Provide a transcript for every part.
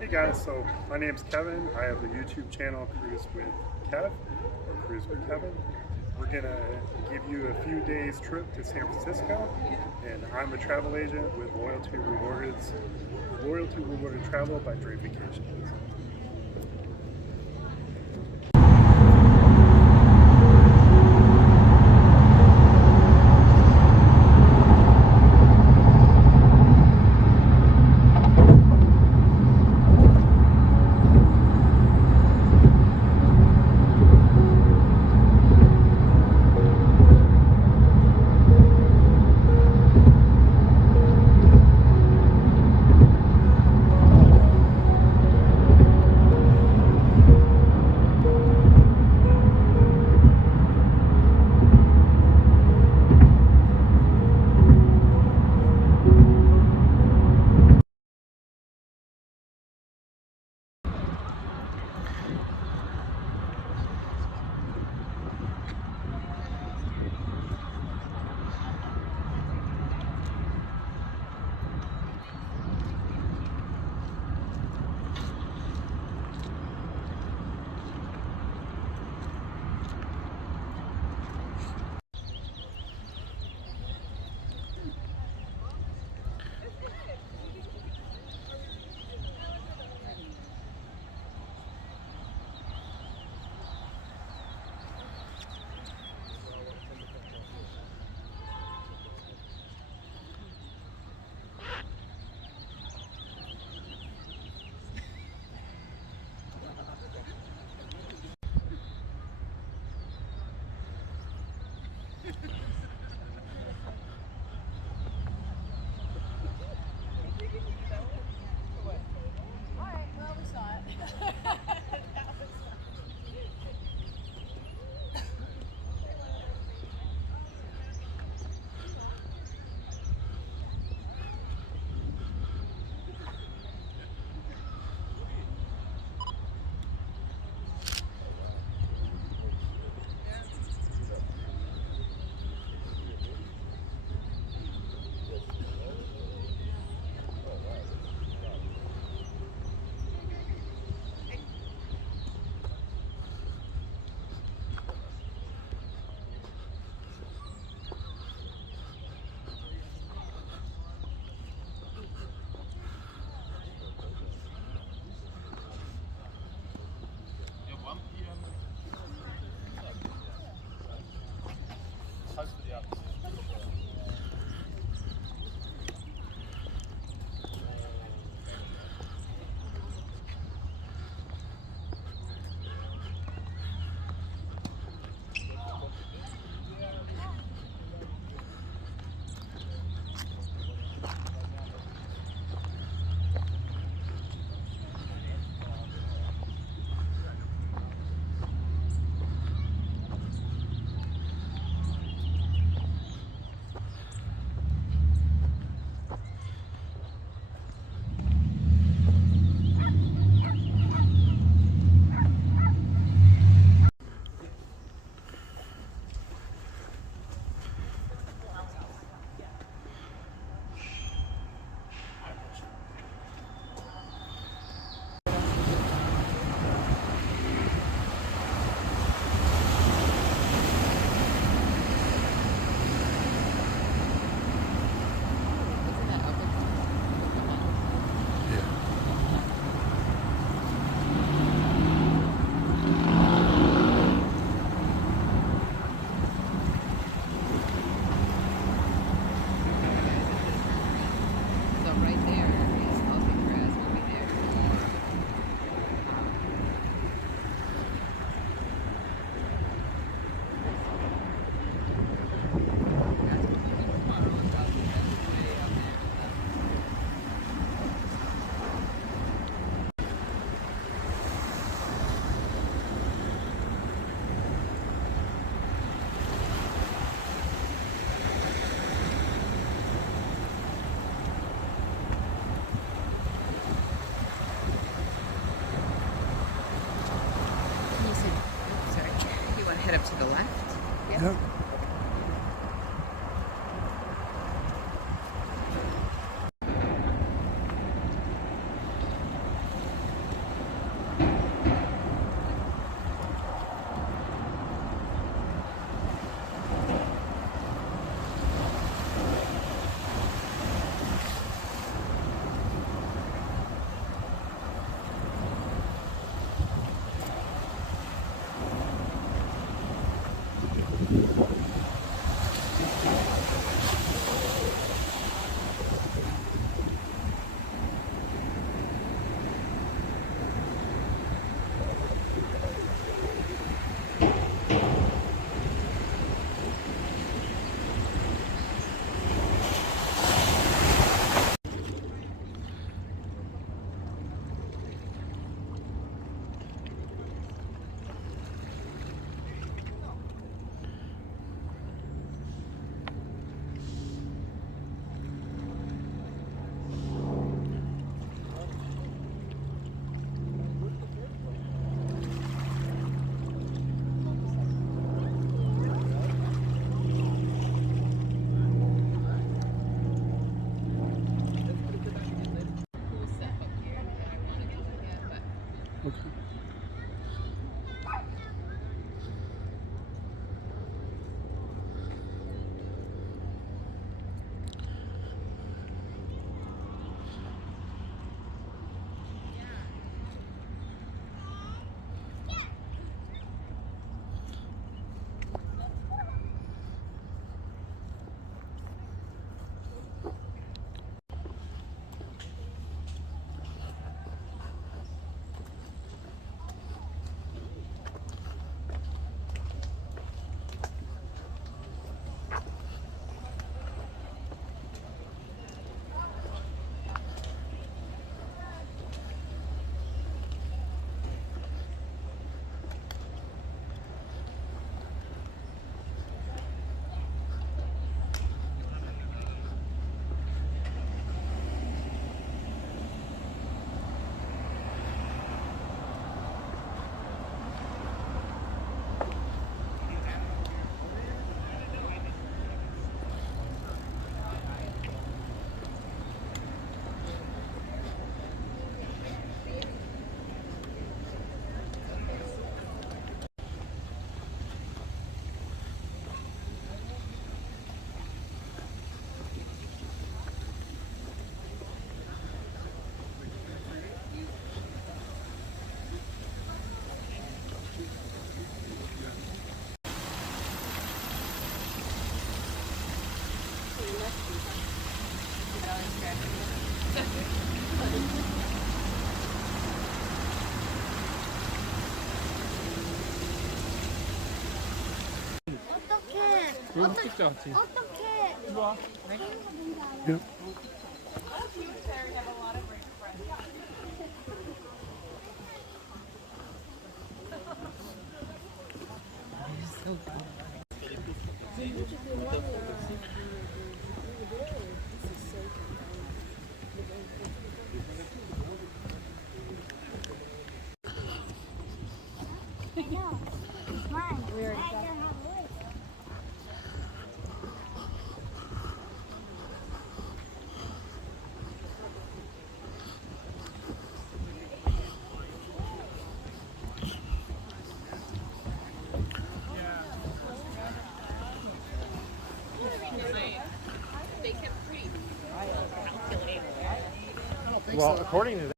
Hey guys, so my name's Kevin. I have the YouTube channel Cruise with Kev, or Cruise with Kevin. We're gonna give you a few days trip to San Francisco, and I'm a travel agent with Loyalty Rewarded Travel by Dream Vacations. Head up to the left. Yep. 이거 찍자 같이. 어떻게 이리 와. Yep. mine? We already got it. Well, according to that.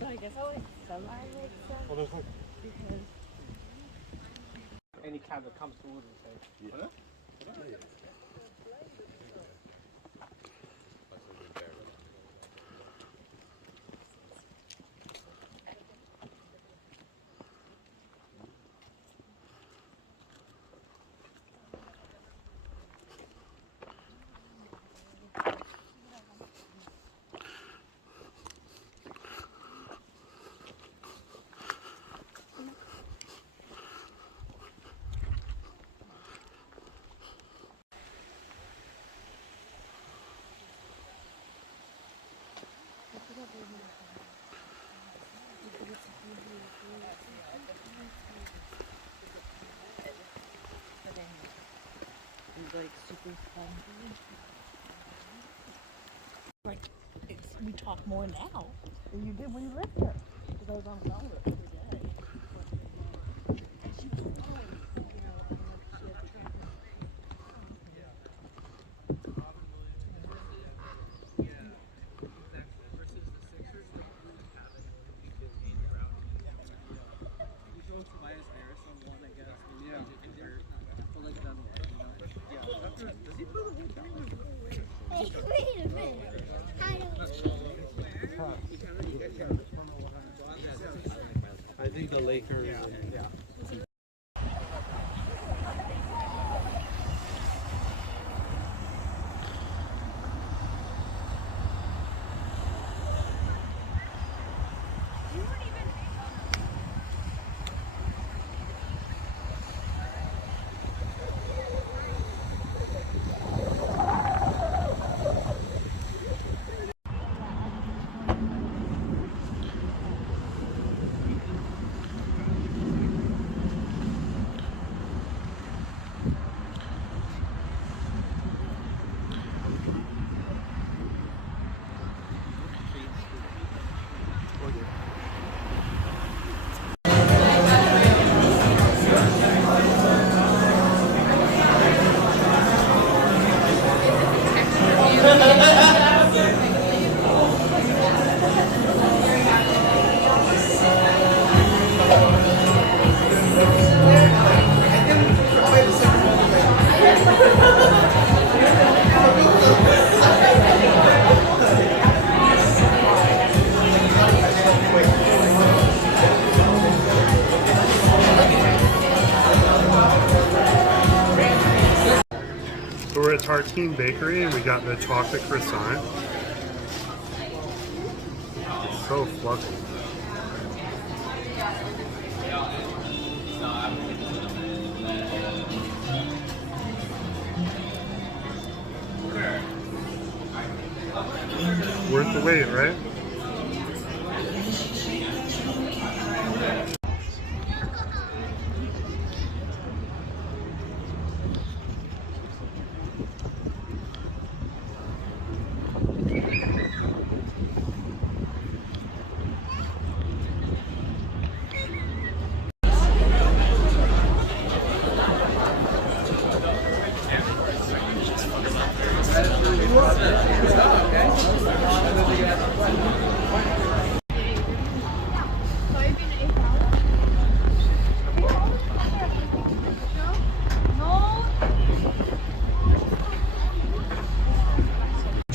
I guess semi makes sense. Well, there's any cab that comes towards us. Like super fun. Like we talk more now than you did when you lived here. Because I was on the phone with her every day. And she was telling me, you know, she had to travel. Hey, wait a minute. I don't. I think the Lakers. Yeah. So we're at Tartine Bakery and we got the chocolate croissant. It's so fluffy. Worth the wait, right?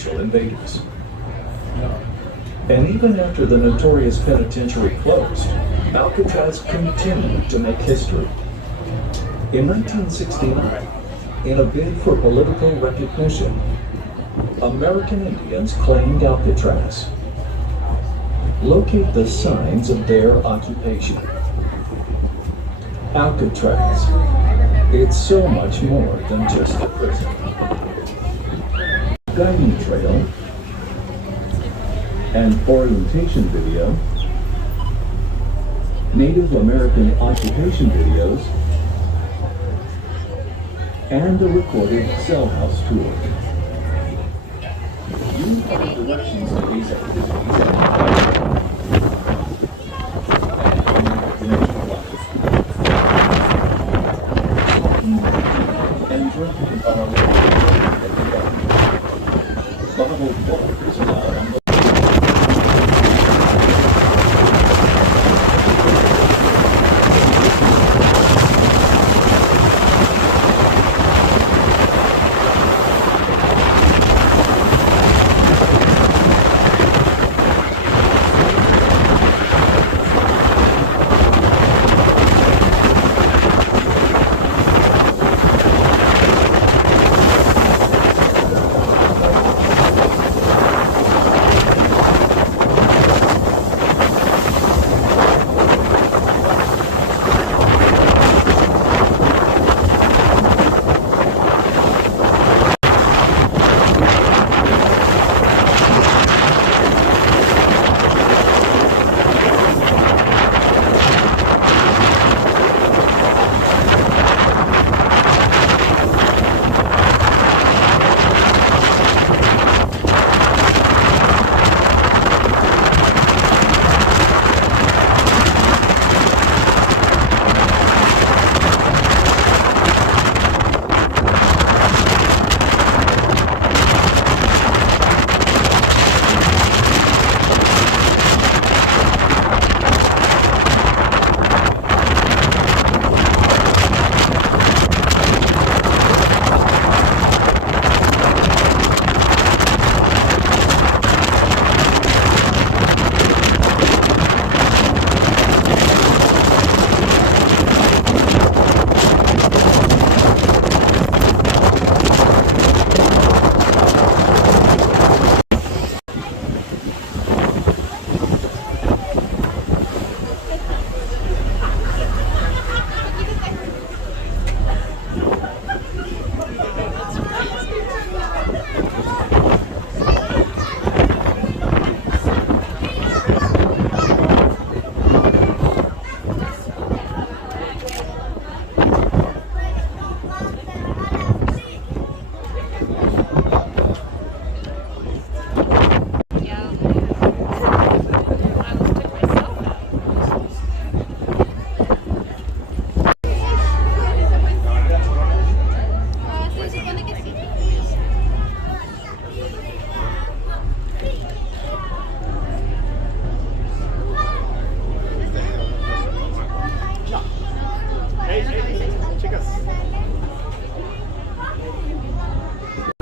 potential invaders. And even after the notorious penitentiary closed, Alcatraz continued to make history. In 1969, in a bid for political recognition, American Indians claimed Alcatraz. Locate the signs of their occupation. Alcatraz. It's so much more than just a prison. Guiding trail, an orientation video, Native American occupation videos, and a recorded cell house tour. You follow directions to these activities and drinking bottled water is allowed on the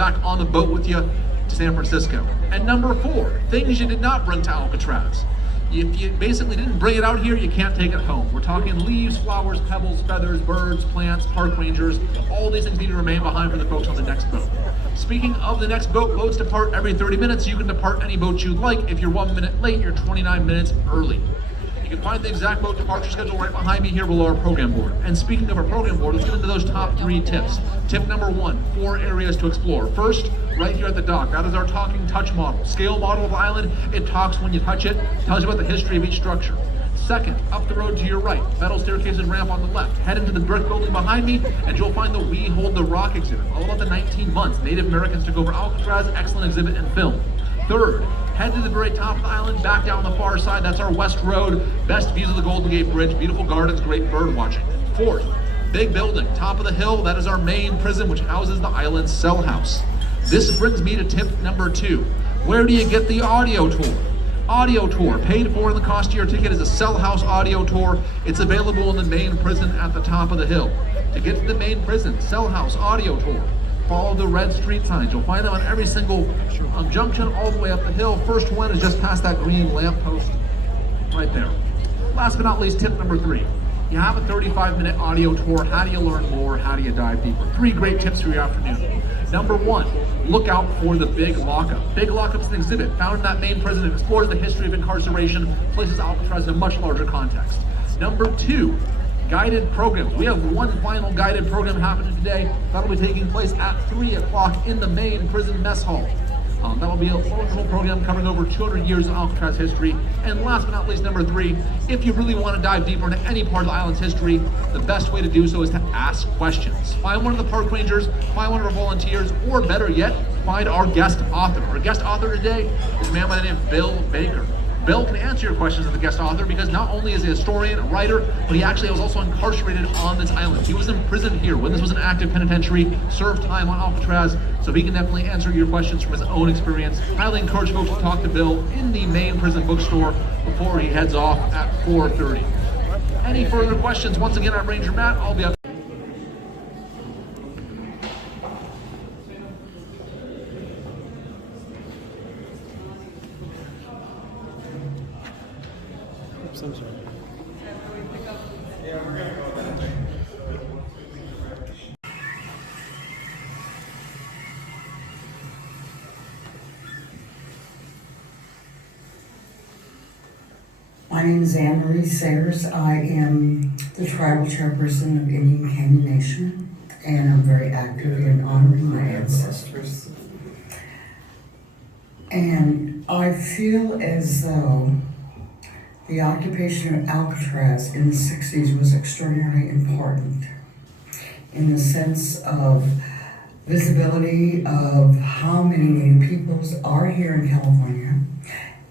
back on the boat with you to San Francisco. And number 4, things you did not bring to Alcatraz. If you basically didn't bring it out here, you can't take it home. We're talking leaves, flowers, pebbles, feathers, birds, plants, park rangers. All these things need to remain behind for the folks on the next boat. Speaking of the next boat, boats depart every 30 minutes. You can depart any boat you'd like. If you're 1 minute late, you're 29 minutes early. You can find the exact boat departure schedule right behind me here below our program board. And speaking of our program board, let's get into those top 3 tips. Tip number 1, 4 areas to explore. First, right here at the dock, that is our talking touch model. Scale model of the island, it talks when you touch it, tells you about the history of each structure. Second, up the road to your right, metal staircase and ramp on the left. Head into the brick building behind me, and you'll find the We Hold the Rock exhibit, all about the 19 months Native Americans took over Alcatraz, excellent exhibit and film. Third, head to the very top of the island, back down the far side, that's our West Road, best views of the Golden Gate Bridge, beautiful gardens, great bird watching. Fourth, big building, top of the hill, that is our main prison, which houses the island's cell house. This brings me to tip number 2. Where do you get the audio tour? Audio tour, paid for in the cost of your ticket, is a cell house audio tour. It's available in the main prison at the top of the hill. To get to the main prison, cell house audio tour, follow the red street signs. You'll find them on every single junction all the way up the hill. First one is just past that green lamppost right there. Last but not least, tip number 3. You have a 35-minute audio tour. How do you learn more? How do you dive deeper? 3 great tips for your afternoon. Number 1, look out for the Big Lockup. Big Lockup is an exhibit found in that main prison and explores the history of incarceration, places Alcatraz in a much larger context. Number 2, guided programs. We have one final guided program happening today. That'll be taking place at 3 o'clock in the main prison mess hall. That will be a wonderful program covering over 200 years of Alcatraz history. And last but not least, number 3, if you really want to dive deeper into any part of the island's history, the best way to do so is to ask questions. Find one of the park rangers, find one of our volunteers, or better yet, find our guest author. Our guest author today is a man by the name of Bill Baker. Bill can answer your questions as a guest author because not only is he a historian, a writer, but he actually was also incarcerated on this island. He was imprisoned here when this was an active penitentiary, served time on Alcatraz, so he can definitely answer your questions from his own experience. Highly encourage folks to talk to Bill in the main prison bookstore before he heads off at 4:30. Any further questions? Once again, I'm Ranger Matt. I'll be up. I'm sorry. My name is Anne Marie Sayers. I am the tribal chairperson of Indian Canyon Nation, and I'm very active in honoring my ancestors. And I feel as though the occupation of Alcatraz in the 60s was extraordinarily important in the sense of visibility of how many Native peoples are here in California,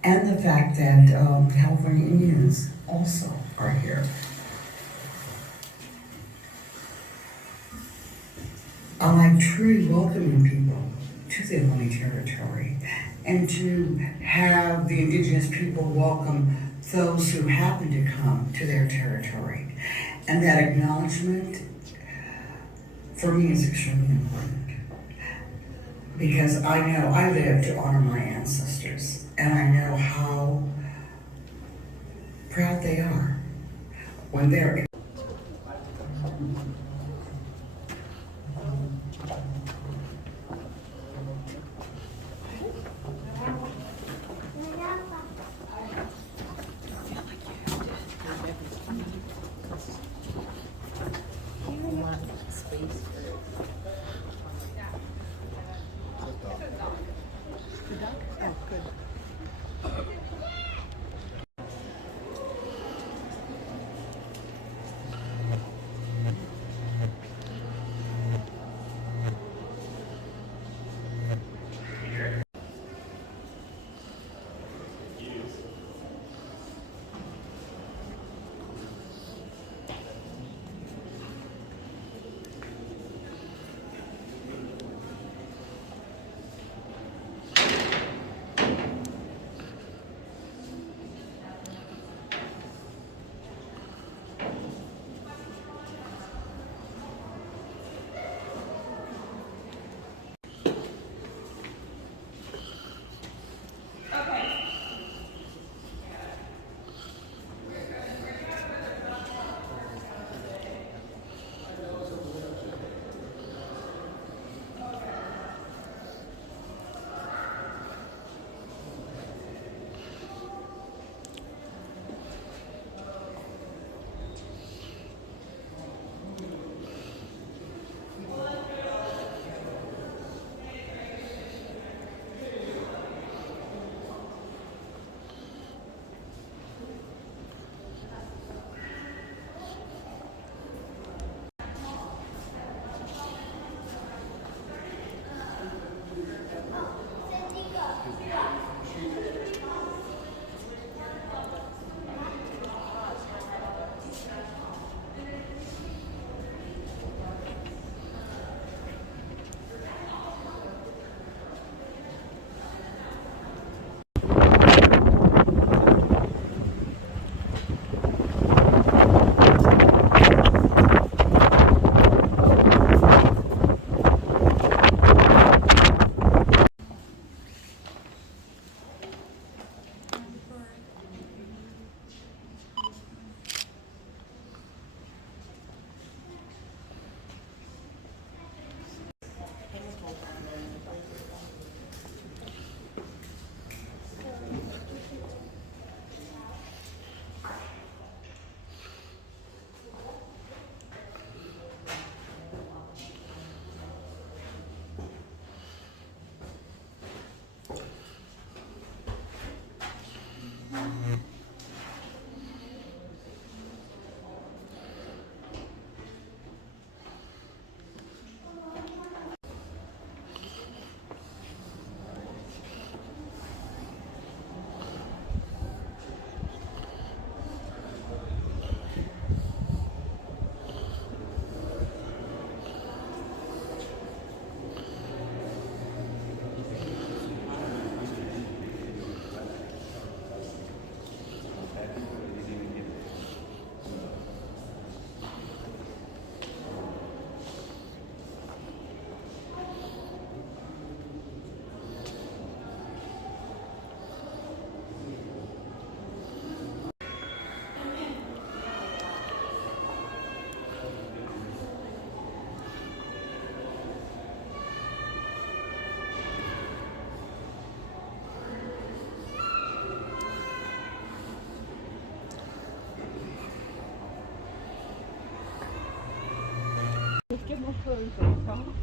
and the fact that California Indians also are here. I like truly welcoming people to the Ohlone Territory and to have the indigenous people welcome those who happen to come to their territory. And that acknowledgement, for me, is extremely important. Because I know I live to honor my ancestors, and I know how proud they are when they're anything, no.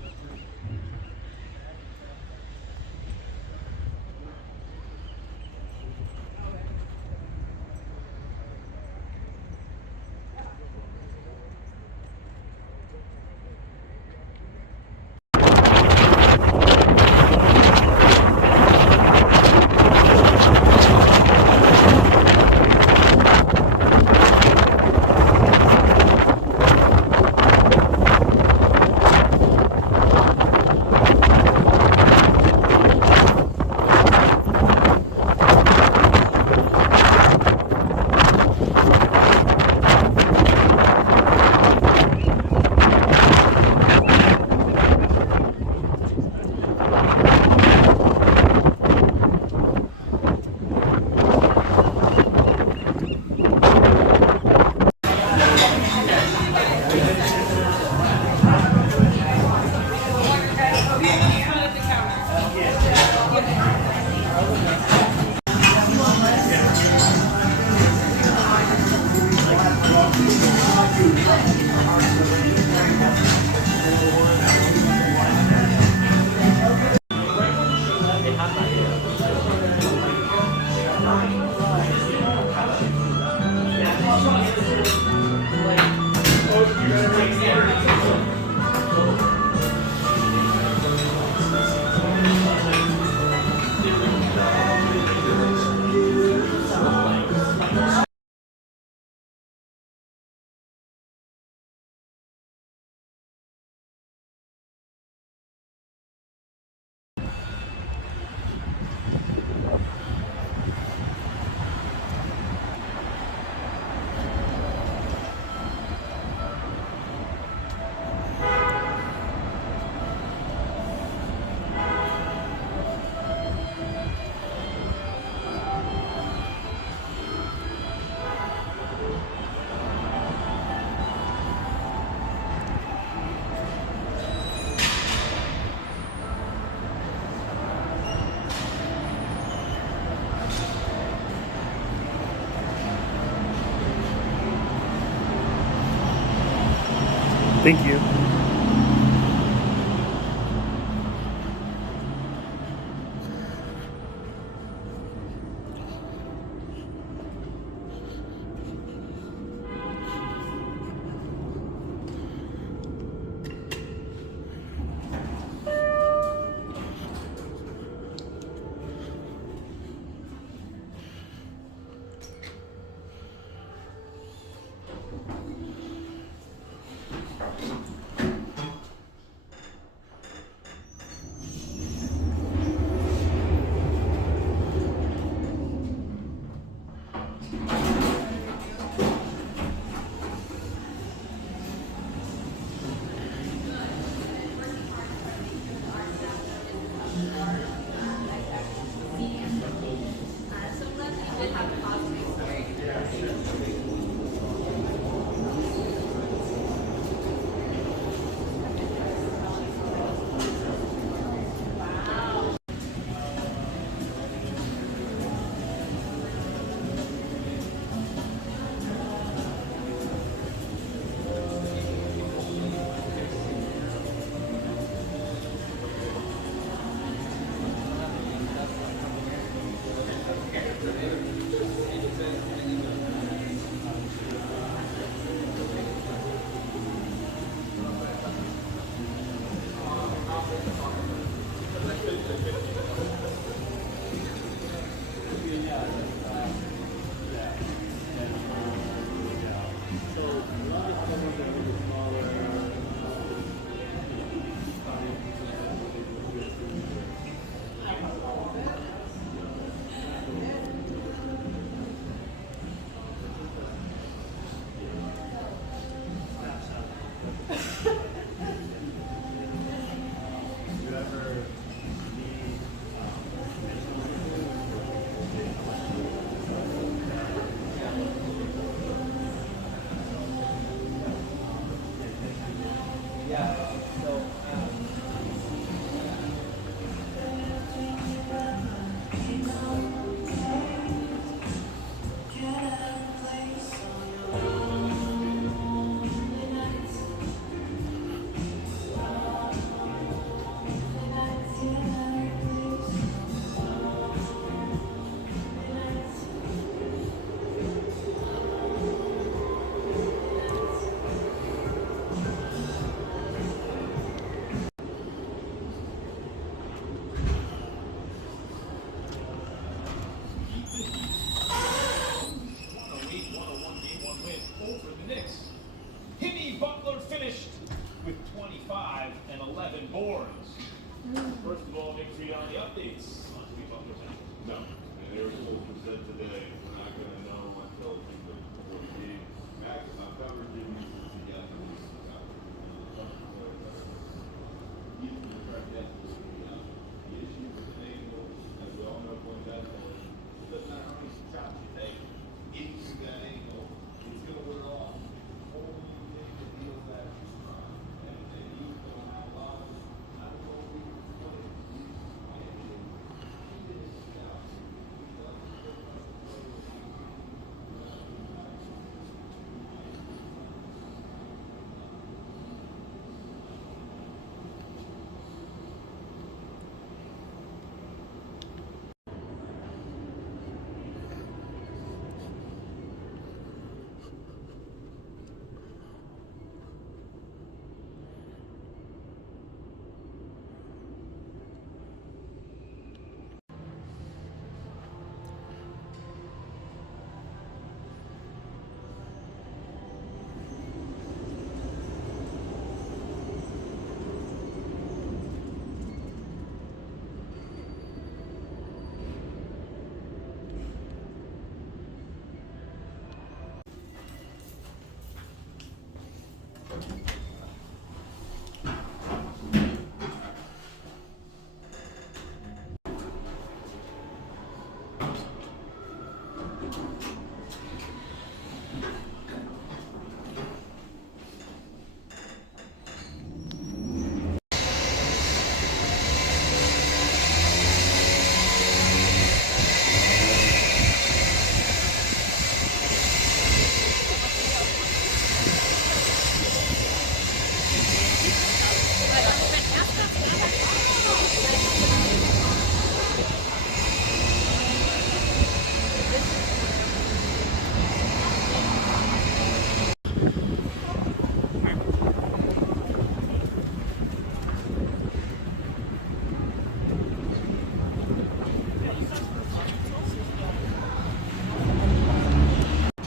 Thank you.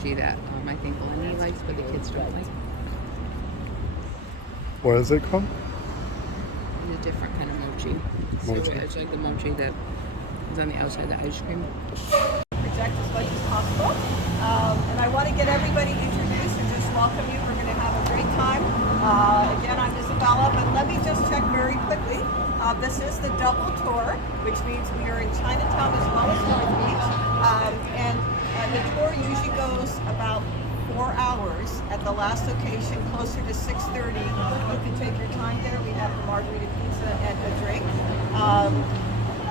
mochi that I think Lenny likes, but the kids don't like. What is it called? It's a different kind of mochi. So Mochi. it's like the mochi that is on the outside of the ice cream. Project as much as possible. And I want to get everybody introduced and just welcome you. We're going to have a great time. Again, I'm Isabella, but let me just check very quickly. This is the double tour, which means we are in Chinatown as well as North Beach. And the tour usually goes about 4 hours. At the last location, closer to 6:30, you can take your time there. We have the margarita pizza and a drink.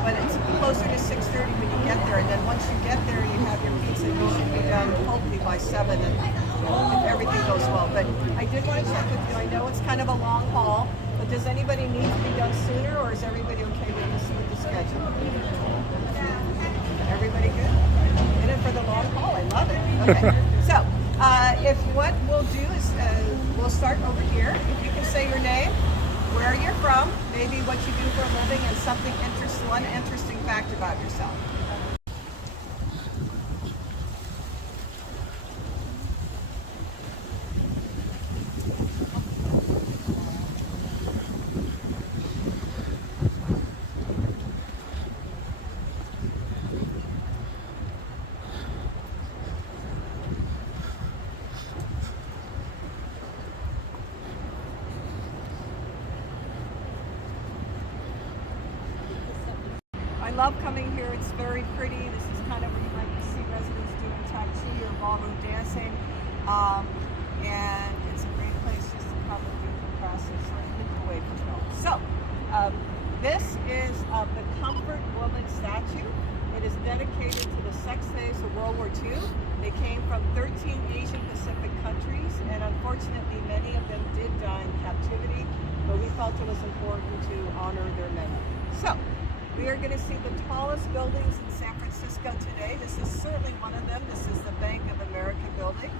But it's closer to 6:30 when you get there, and then once you get there, you have your pizza. You should be done hopefully by 7, and if everything goes well. But I did want to check with you. I know it's kind of a long haul, but does anybody need to be done sooner, or is everybody okay with the schedule? Everybody good? In it for the long haul. I love it. Okay. So, if what we'll do is we'll start over here. If you can say your name, where you're from, maybe what you do for a living, and something interesting, one interesting fact about yourself. I love coming here. It's very pretty. This is kind of where you like to see residents doing Tai Chi or ballroom dancing. And it's a great place just to come and do the process or hit the wave patrol. So, this is the Comfort Woman statue. It is dedicated to the sex slaves of World War II. They came from 13 Asian Pacific countries, and unfortunately many of them did die in captivity, but we felt it was important to honor their memory. So, we are going to see the tallest buildings in San Francisco today. This is certainly one of them. This is the Bank of America building.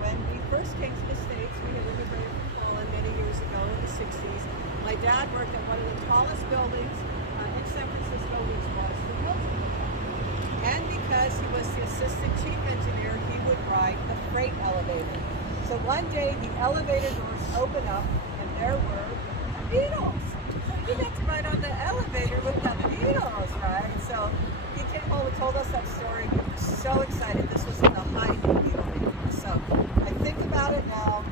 When we first came to the States, we had immigrated from Poland many years ago in the 60s. My dad worked at one of the tallest buildings in San Francisco, which was the Hilton Hotel. And because he was the assistant chief engineer, he would ride the freight elevator. So one day the elevator doors opened up and there were Beatles. He got to ride on the elevator with the Beatles, right? So he came home and told us that story. We were so excited. This was in the height of Beatles. So I think about it now.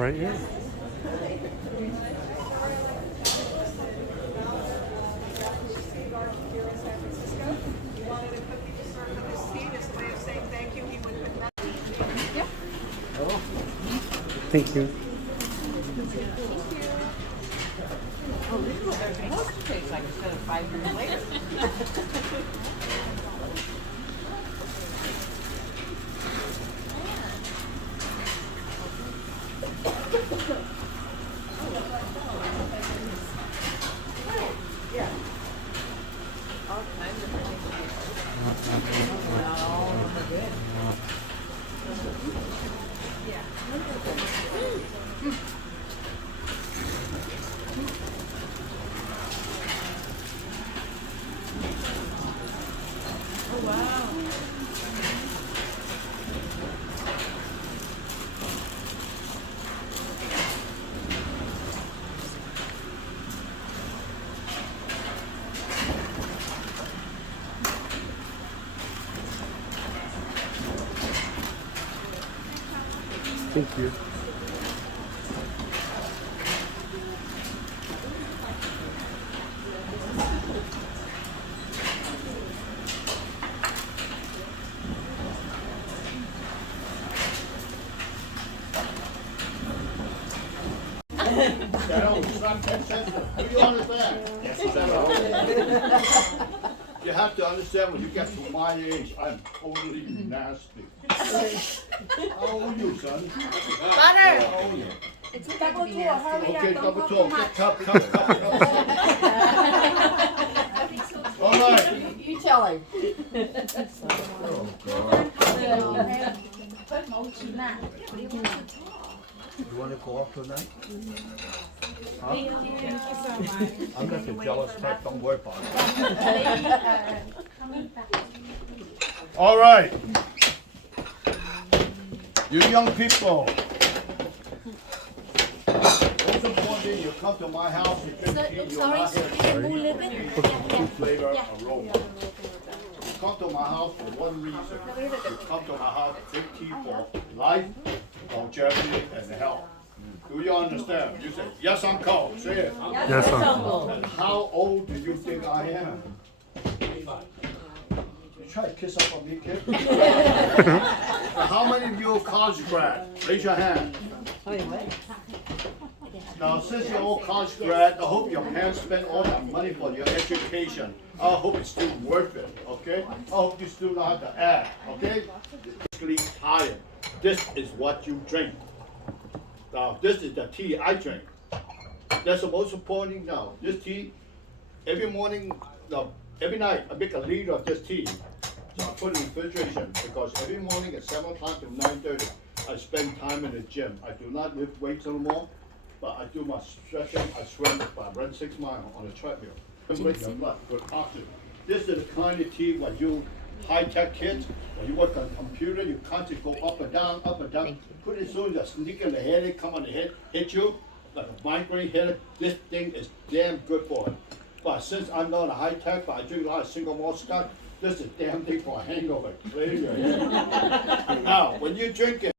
Right here. Thank you. Thank you. Do you understand? You have to understand when you get to my age, I'm totally nasty. How old are you, son? Butter! How old are you? It's double to hurry Okay, up, double don't talk. talk too Get cup. All right. You tell him. You want to go off tonight? Huh? I'm not the jealous type, don't worry about it. All right. You young people. Most importantly, you come to my house, you drink tea, you're not here to flavor aroma. You come to my house for one reason. You come to my house to drink tea for life, longevity, and health. Do you understand? You say, yes, Uncle. Say it. Yes, Uncle. And how old do you think I am? You try to kiss up on me, kid? How many of you are college grad? Raise your hand. Now, since you're all college grad, I hope your parents spent all that money for your education. I hope it's still worth it, okay? I hope you still know how to act, okay? Basically tired. This is what you drink. Now, this is the tea I drink. That's the most important now. This tea, every morning, no, every night, I make a liter of this tea. So I put it in refrigeration because every morning at 7 o'clock to 9:30, I spend time in the gym. I do not lift weights anymore, but I do my stretching, I swim, I run 6 miles on a treadmill. With your blood, with oxygen. This is the kind of tea when you high-tech kids, when you work on a computer, you constantly go up and down, Put it so you sneak in the headache, come on the head, hit you, like a migraine headache. This thing is damn good for it. But since I'm not a high-tech, but I drink a lot of single malt scotch, this is damn thing for a hangover. Clear your head. Now, when you drink it,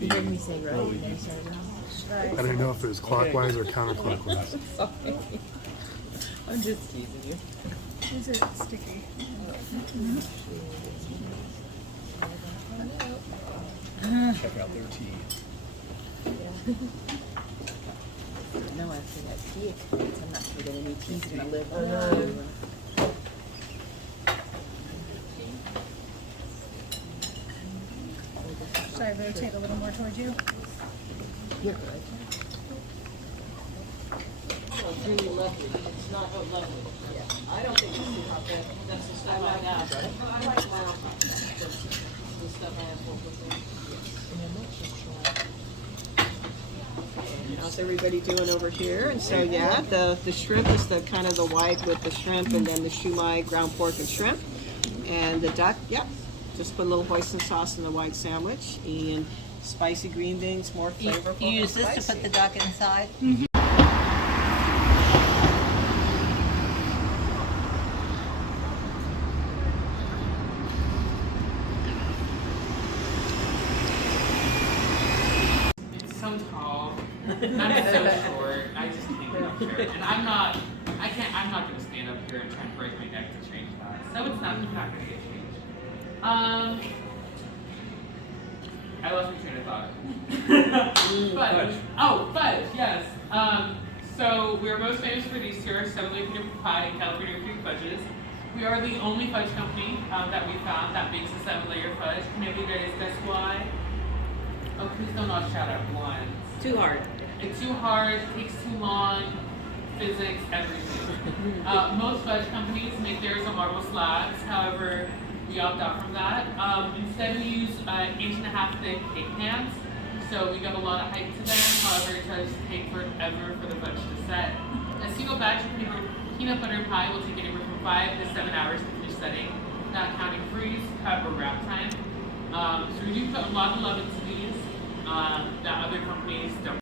You heard me say right, and then say wrong. I didn't know if it was clockwise or counterclockwise. I'm just teasing you. Is it sticky? Check out their tea. No, after that tea experience, I'm not sure that any tea's gonna live. Should I rotate a little more towards you? You're good. It's really lovely. It's not lovely. Yeah. I don't think it's too hot there. That's the stuff I like now. I like my own hot. That's the stuff I have with them. How's everybody doing over here? And so yeah, the shrimp is the kind of the white with the shrimp, and then the shumai, ground pork and shrimp. And the duck, yep. Just put a little hoisin sauce in the white sandwich, and spicy green beans, more flavorful. You use this to put the duck inside? It's so tall. I'm so short. I just can't get up here. And I'm not gonna stand up here and try and break my neck to change that. So it's not gonna get changed. I lost my train of thought. Fudge. Oh, fudge, yes. So we're most famous for these here, 7-layer peanut pie and California cream fudges. We are the only fudge company that we found that makes a 7-layer fudge. Can you guys guess why? Oh, please don't all shout out once. Too hard. It's too hard, takes too long, physics, everything. Most fudge companies make theirs on marble slabs, however, we opt out from that. Instead we use 1.5-inch thick cake pans, so we give a lot of height to them, however it does take forever for the fudge to set. A single batch of peanut butter pie will take anywhere from 5 to 7 hours to finish setting, not counting freeze, cut, or wrap time. So we do put a lot of love into these that other companies don't.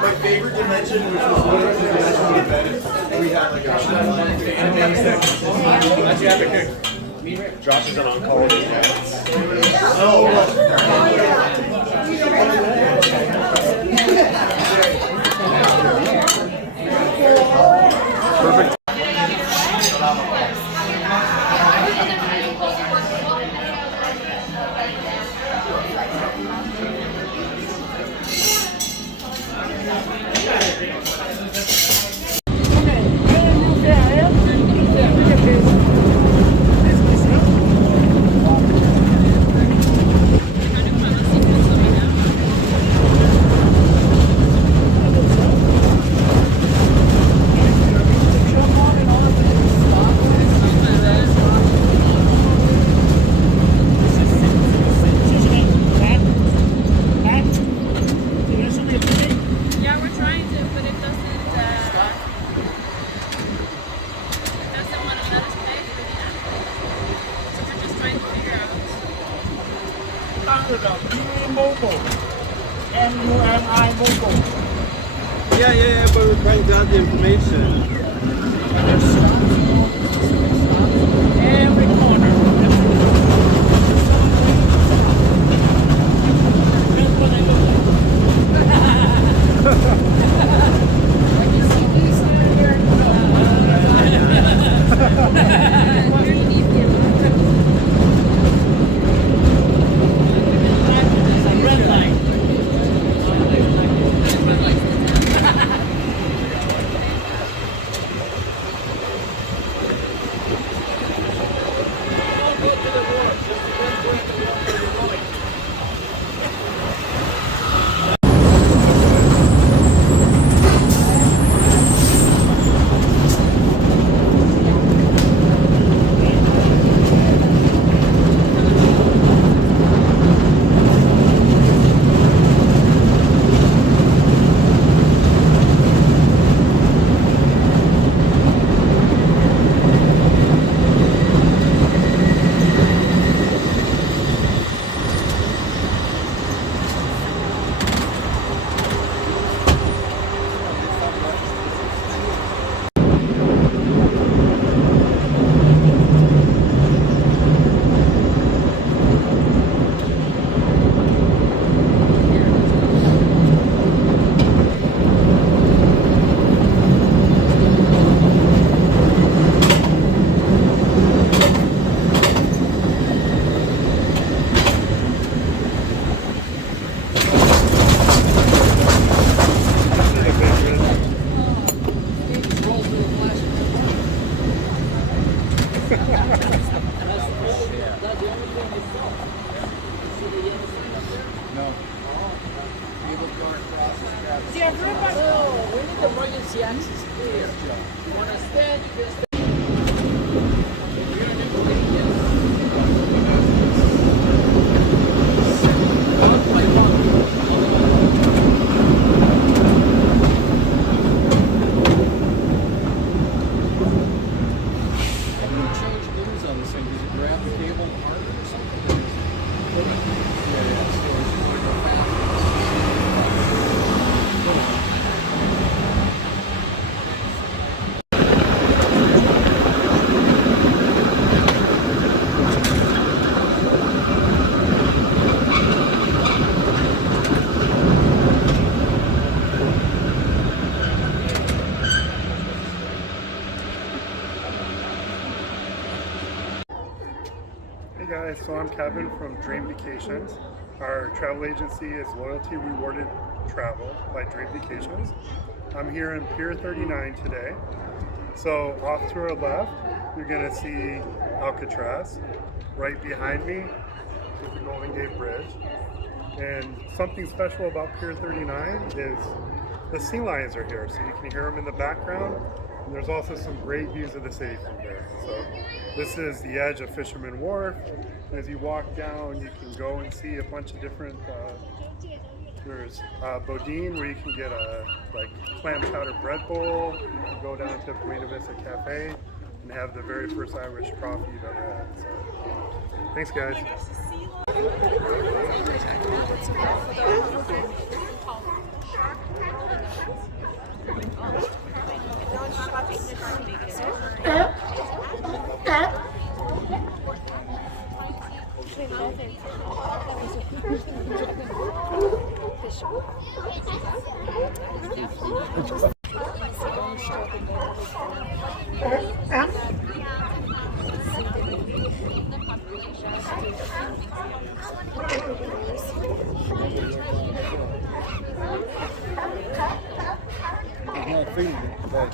My favorite dimension, which was literally the dimension of the bed, we had like a anime section. That's you have to cook. Josh is on call. Perfect. Yeah, but we're trying to get the information. Every corner. That's what I look like. When you see these over here, red light. No. Yeah, everybody. No, we need emergency access here. You understand? You can stay. Hey guys, so I'm Kevin from Dream Vacations. Our travel agency is Loyalty Rewarded Travel by Dream Vacations. I'm here in Pier 39 today. So off to our left, you're gonna see Alcatraz. Right behind me is the Golden Gate Bridge. And something special about Pier 39 is the sea lions are here, so you can hear them in the background. And there's also some great views of the city from there. So this is the edge of Fisherman Wharf. And as you walk down, you can go and see a bunch of different, there's Bodine, where you can get a clam chowder bread bowl. You can go down to Buena Vista Cafe and have the very first Irish coffee you've ever had. So, thanks guys. I'm not feeling it, but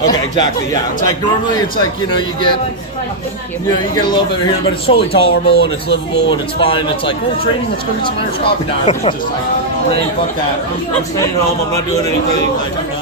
Okay, exactly. Yeah, it's like normally it's like you get you get a little bit here, but it's totally tolerable and it's livable and it's fine. It's like training. Let's go get some Irish coffee now. It's just like rain. Fuck that. I'm staying home. I'm not doing anything. Like I'm